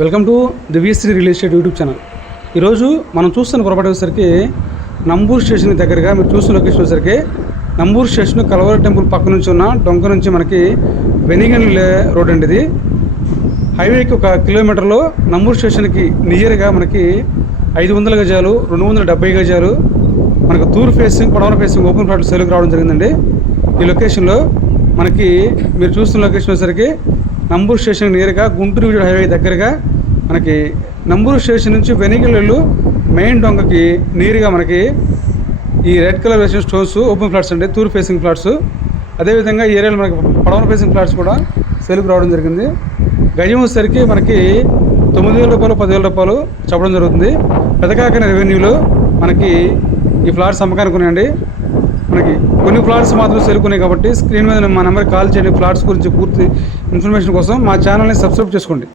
Welcome to the Vishree real estate YouTube channel ఈరోజు మనం చూస్తున్న పొరపాటు వచ్చేసరికి నంబూర్ స్టేషన్ దగ్గరగా మీరు చూస్తున్న లొకేషన్ వచ్చేసరికి నంబూర్ స్టేషన్ కలవర టెంపుల్ పక్క నుంచి ఉన్న డొంక నుంచి మనకి వెనిగన్ రోడ్ అండి ఇది. హైవేకి ఒక కిలోమీటర్లో నంబూర్ స్టేషన్కి నియర్గా మనకి ఐదు వందల గజాలు రెండు వందల డెబ్బై గజాలు మనకు తూర్ ఫేసింగ్ పడవల ఫేసింగ్ ఓపెన్ ప్లాట్ సేల్కి రావడం జరిగిందండి. ఈ లొకేషన్లో మనకి మీరు చూస్తున్న లొకేషన్ వచ్చేసరికి నంబూరు స్టేషన్ నేరుగా గుంటూరు విజయవాడ హైవే దగ్గరగా మనకి నంబూరు స్టేషన్ నుంచి వెనిగిళ్ళు మెయిన్ డొంగకి నేరుగా మనకి ఈ రెడ్ కలర్ వేసిన స్టోన్స్ ఓపెన్ ఫ్లాట్స్ అండి తూర్ ఫేసింగ్ ఫ్లాట్స్. అదేవిధంగా ఈ ఏరియాలో మనకి పడవన ఫేసింగ్ ఫ్లాట్స్ కూడా సెలుపు రావడం జరిగింది. గజం వచ్చేసరికి మనకి తొమ్మిది వేల రూపాయలు పదివేల రూపాయలు చెప్పడం జరుగుతుంది. పెదకాకనే రెవెన్యూలో మనకి ఈ ఫ్లాట్స్ అమ్మకానికి ఉన్నాయండి. కొన్ని ఫ్లాట్స్ మాత్రం సేలుకున్నాయి కాబట్టి స్క్రీన్ మీద మా నెంబర్కి కాల్ చేయండి. ఫ్లాట్స్ గురించి పూర్తి ఇన్ఫర్మేషన్ కోసం మా ఛానల్ని సబ్స్క్రైబ్ చేసుకోండి.